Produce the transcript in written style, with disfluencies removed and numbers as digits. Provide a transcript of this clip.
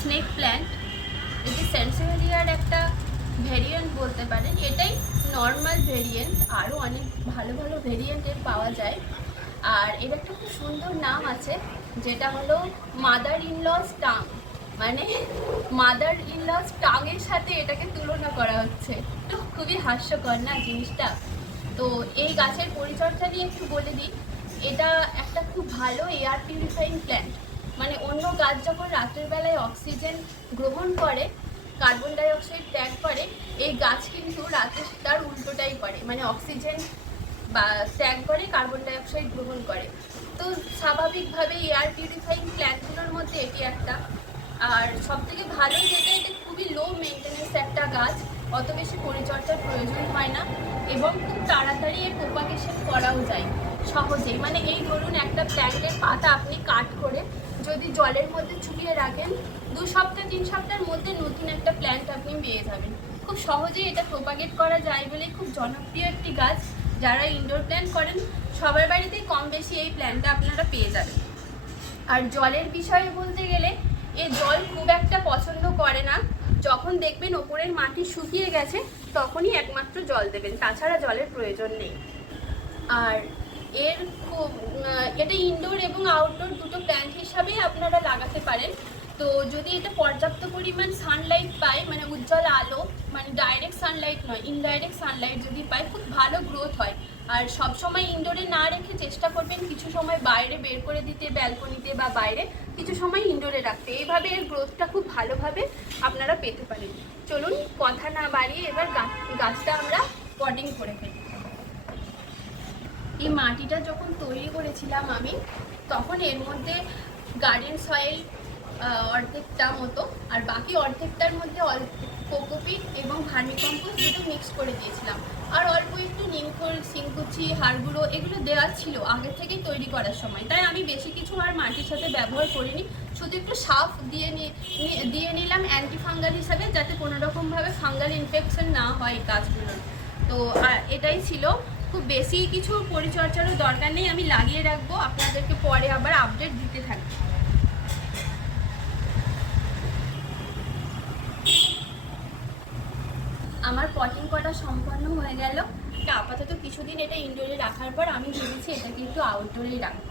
Snake plant. এটি সেন্সেভেলিয়ার একটা variant বলতে পারেন। এটাই নর্মাল ভেরিয়েন্ট, আরও অনেক ভালো ভালো ভেরিয়েন্টের পাওয়া যায়। আর এর একটা খুব সুন্দর নাম আছে, যেটা হলো মাদার ইনলস টাং। মানে মাদার ইনলস টাংয়ের সাথে এটাকে তুলনা করা হচ্ছে। তো খুবই হাস্যকর না জিনিসটা। তো এই গাছের পরিচর্যা নিয়ে একটু বলে দিই। এটা একটা খুব ভালো এয়ার পিউরিফাইং প্ল্যান্ট। মানে অন্য গাছ যখন রাতের বেলায় অক্সিজেন গ্রহণ করে, কার্বন ডাই অক্সাইড ত্যাগ করে, এই গাছ কিন্তু রাতে তার উল্টোটাই করে, মানে অক্সিজেন বা ত্যাগ করে, কার্বন ডাই অক্সাইড গ্রহণ করে। তো স্বাভাবিকভাবে এয়ার পিউরিফাইং প্ল্যান্টগুলোর মধ্যে এটি একটা। আর সবথেকে ভালো যেটা, এটা খুবই লো মেনটেন্যান্স একটা গাছ, অত বেশি পরিচর্যার প্রয়োজন হয় না এবং খুব তাড়াতাড়ি এর প্রোপাগেশন করাও যায় সহজেই। মানে এই ধরুন একটা প্ল্যান্টের পাতা আপনি কাট করে যদি জলের মধ্যে চুবিয়ে রাখেন, 2 সপ্তাহ 3 সপ্তাহের মধ্যে নতুন একটা প্ল্যান্ট আপনি পেয়ে যাবেন। খুব সহজেই এটা প্রোপাগেট করা যায় বলে খুব জনপ্রিয় একটি গাছ। যারা ইনডোর প্ল্যান্ট করেন সবার বাড়িতেই কম বেশি এই প্ল্যান্টটা আপনারা পেয়ে যাবেন। আর জলের বিষয়ে বলতে গেলে, এ জল খুব একটা পছন্দ করে না। যখন দেখবেন ওপরের মাটি শুকিয়ে গেছে তখনই একমাত্র জল দেবেন, তাছাড়া জলের প্রয়োজন নেই। আর এর খুব এটা ইনডোর এবং আউটডোর দুটো প্ল্যান্ট হিসাবেই আপনারা লাগাতে পারেন। তো যদি এটা পর্যাপ্ত পরিমাণ সানলাইট পায়, মানে উজ্জ্বল আলো, মানে ডাইরেক্ট সানলাইট নয়, ইনডাইরেক্ট সানলাইট যদি পায়, খুব ভালো গ্রোথ হয়। আর সব সময় ইনডোরে না রেখে চেষ্টা করবেন কিছু সময় বাইরে বের করে দিতে, ব্যালকনিতে বা বাইরে, কিছু সময় ইনডোরে রাখতে। এইভাবে এর গ্রোথটা খুব ভালোভাবে আপনারা পেতে পারেন। চলুন কথা না বাড়িয়ে এবার গাছটা আমরা পটিং করে ফেলি। এই মাটিটা যখন তৈরি করেছিলাম আমি, তখন এর মধ্যে গার্ডেন সয়েল অর্ধেকটা মতো, আর বাকি অর্ধেকটার মধ্যে কোকোপিট এবং ভার্মিকম্পোস্ট দুটো মিক্স করে দিয়েছিলাম। আর অল্প একটু নিমখোল, শিংকুচি, হাড় গুঁড়ো এগুলো দেওয়া ছিল আগে থেকেই তৈরি করার সময়, তাই আমি বেশি কিছু আর মাটির সাথে ব্যবহার করিনি। শুধু একটু সাফ দিয়ে নিলাম অ্যান্টি ফাঙ্গাল হিসাবে, যাতে কোনো রকমভাবে ফাঙ্গাল ইনফেকশন না হয় গাছগুলোর। তো এটাই ছিল, খুব বেশি কিছু পরিচর্যারও দরকার নেই। আমি লাগিয়ে রাখবো, আপনাদেরকে পরে আবার আপডেট দিতে থাকবো। আমার পটিং করা সম্পন্ন হয়ে গেল। আপাতত কিছুদিন এটা ইনডোরে রাখার পর আমি ভেবেছি এটাকে একটু আউটডোরেই রাখবো।